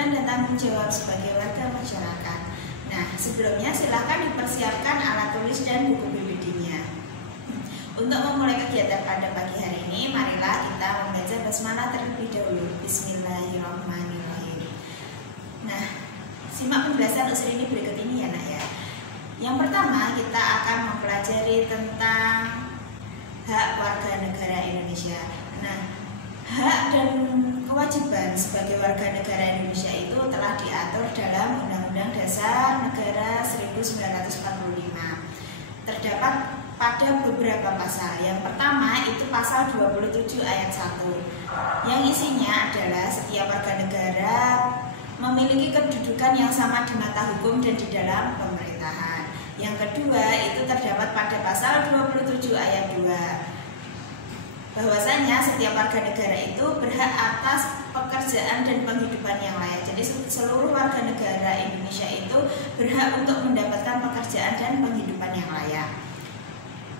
kewajiban dan tanggung jawab sebagai warga masyarakat. Nah, sebelumnya silahkan dipersiapkan alat tulis dan buku PPD-nya. Untuk memulai kegiatan pada pagi hari ini, marilah kita membaca basmalah terlebih dahulu. Bismillahirrahmanirrahim. Nah, simak penjelasan usul ini berikut ini ya nak ya. Yang pertama, kita akan mempelajari tentang hak warga negara Indonesia. Nah, hak dan kewajiban sebagai warga negara Indonesia itu telah diatur dalam Undang-Undang Dasar Negara 1945. Terdapat pada beberapa pasal. Yang pertama itu pasal 27 ayat 1 yang isinya adalah setiap warga negara memiliki kedudukan yang sama di mata hukum dan di dalam pemerintahan. Yang kedua itu terdapat pada pasal 27 ayat 2 bahwasanya setiap warga negara itu berhak atas pekerjaan dan penghidupan yang layak. Jadi seluruh warga negara Indonesia itu berhak untuk mendapatkan pekerjaan dan penghidupan yang layak.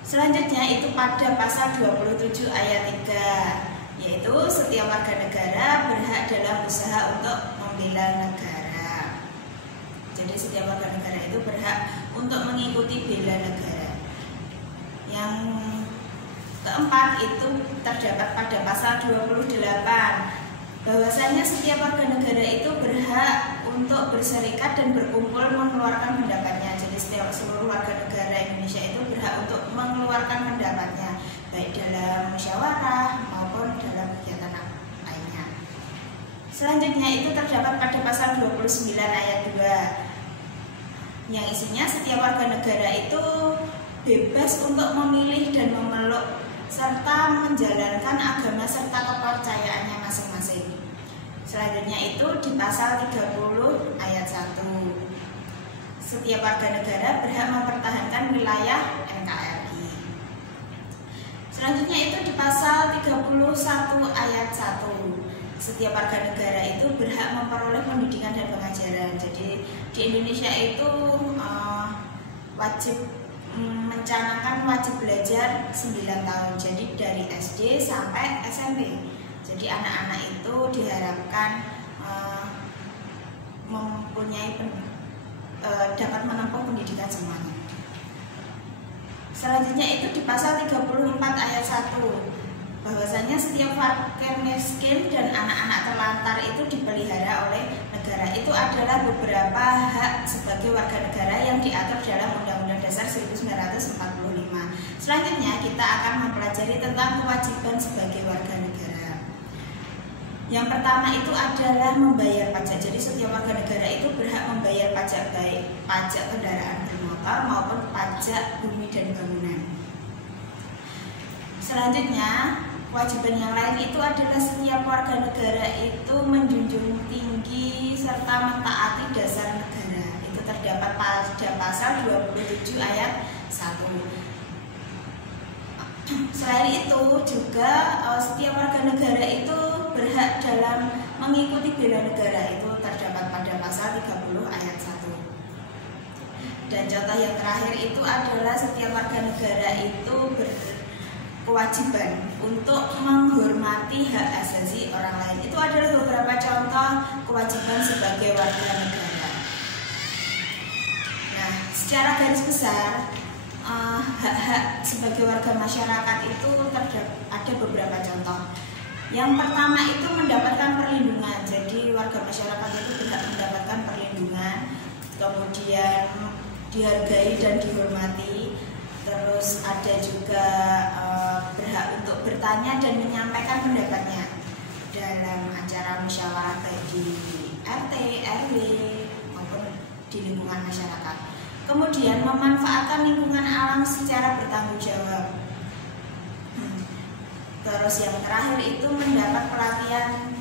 Selanjutnya itu pada pasal 27 ayat 3, yaitu setiap warga negara berhak dalam usaha untuk membela negara. Jadi setiap warga negara itu berhak untuk mengikuti bela negara. Yang keempat itu terdapat pada pasal 28 bahwasanya setiap warga negara itu berhak untuk berserikat dan berkumpul mengeluarkan pendapatnya. Jadi seluruh warga negara Indonesia itu berhak untuk mengeluarkan pendapatnya baik dalam musyawarah maupun dalam kegiatan lainnya. Selanjutnya itu terdapat pada pasal 29 ayat 2 yang isinya setiap warga negara itu bebas untuk memilih dan memeluk serta menjalankan agama serta kepercayaannya masing-masing. Selanjutnya itu di pasal 30 ayat 1. Setiap warga negara berhak mempertahankan wilayah NKRI. Selanjutnya itu di pasal 31 ayat 1. Setiap warga negara itu berhak memperoleh pendidikan dan pengajaran. Jadi di Indonesia itu wajib mencanangkan wajib belajar 9 tahun, jadi dari SD sampai SMP. Jadi anak-anak itu diharapkan dapat menempuh pendidikan semuanya. Selanjutnya itu di pasal 34 ayat 1 bahwasanya setiap fakir miskin dan anak-anak terlantar itu dipelihara oleh negara. Itu adalah beberapa hak sebagai warga negara yang diatur dalam Undang-Undang Dasar 1945. Selanjutnya kita akan mempelajari tentang kewajiban sebagai warga negara. Yang pertama itu adalah membayar pajak. Jadi setiap warga negara itu berhak membayar pajak, baik pajak kendaraan bermotor maupun pajak bumi dan bangunan. Selanjutnya kewajiban yang lain itu adalah setiap warga negara itu menjunjung tinggi serta mentaati dasar negara. Itu terdapat pada pasal 27 ayat 1. Selain itu juga setiap warga negara itu berhak dalam mengikuti bela negara. Itu terdapat pada pasal 30 ayat 1. Dan contoh yang terakhir itu adalah setiap warga negara itu kewajiban untuk menghormati hak asasi orang lain. Itu adalah beberapa contoh kewajiban sebagai warga negara. Nah, secara garis besar hak-hak sebagai warga masyarakat itu ada beberapa contoh. Yang pertama itu mendapatkan perlindungan. Jadi warga masyarakat itu berhak mendapatkan perlindungan, kemudian dihargai dan dihormati. Terus ada juga berhak untuk bertanya dan menyampaikan pendapatnya dalam acara musyawarah baik di RT, RW maupun di lingkungan masyarakat. Kemudian memanfaatkan lingkungan alam secara bertanggung jawab. Terus yang terakhir itu mendapat pelatihan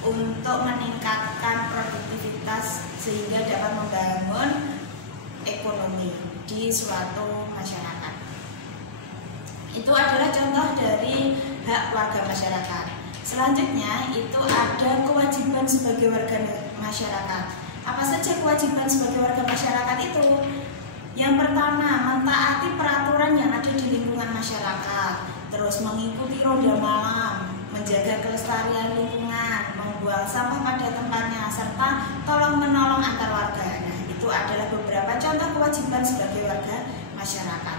untuk meningkatkan produktivitas sehingga dapat membangun ekonomi di suatu masyarakat. Itu adalah contoh dari hak warga masyarakat. Selanjutnya itu ada kewajiban sebagai warga masyarakat. Apa saja kewajiban sebagai warga masyarakat itu? Yang pertama, mentaati peraturan yang ada di lingkungan masyarakat. Terus mengikuti ronda malam, menjaga kelestarian lingkungan, membuang sampah pada tempatnya, serta tolong menolong antar warga. Nah, itu adalah beberapa contoh kewajiban sebagai warga masyarakat.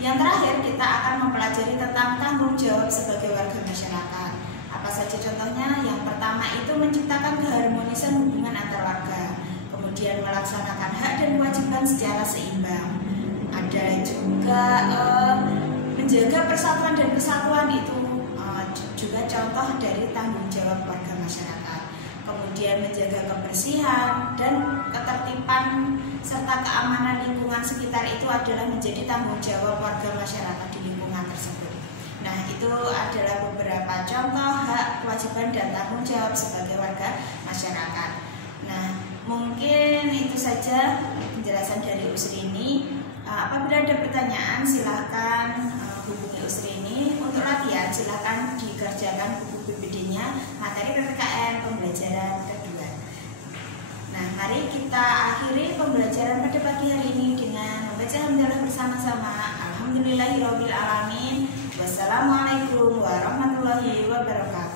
Yang terakhir, kita akan mempelajari tentang tanggung jawab sebagai warga masyarakat. Apa saja contohnya? Yang pertama itu menciptakan keharmonisan hubungan antar warga, kemudian melaksanakan hak dan kewajiban secara seimbang. Ada juga menjaga persatuan dan kesatuan, itu juga contoh dari tanggung jawab warga masyarakat. Kemudian menjaga kebersihan dan ketertiban serta keamanan lingkungan sekitar itu adalah menjadi tanggung jawab warga masyarakat di lingkungan tersebut. Nah, itu adalah beberapa contoh hak, kewajiban, dan tanggung jawab sebagai warga masyarakat. Nah, mungkin itu saja penjelasan dari Usrini. Apabila ada pertanyaan, silahkan hubungi Usrini. Untuk latihan, silahkan dikerjakan buku PPD-nya, materi PPKN pembelajaran kedua. Nah, mari kita akhiri pembelajaran pada pagi hari ini dengan membaca hamdalah bersama-sama. Alhamdulillahirobbilalamin. Wassalamualaikum warahmatullahi wabarakatuh.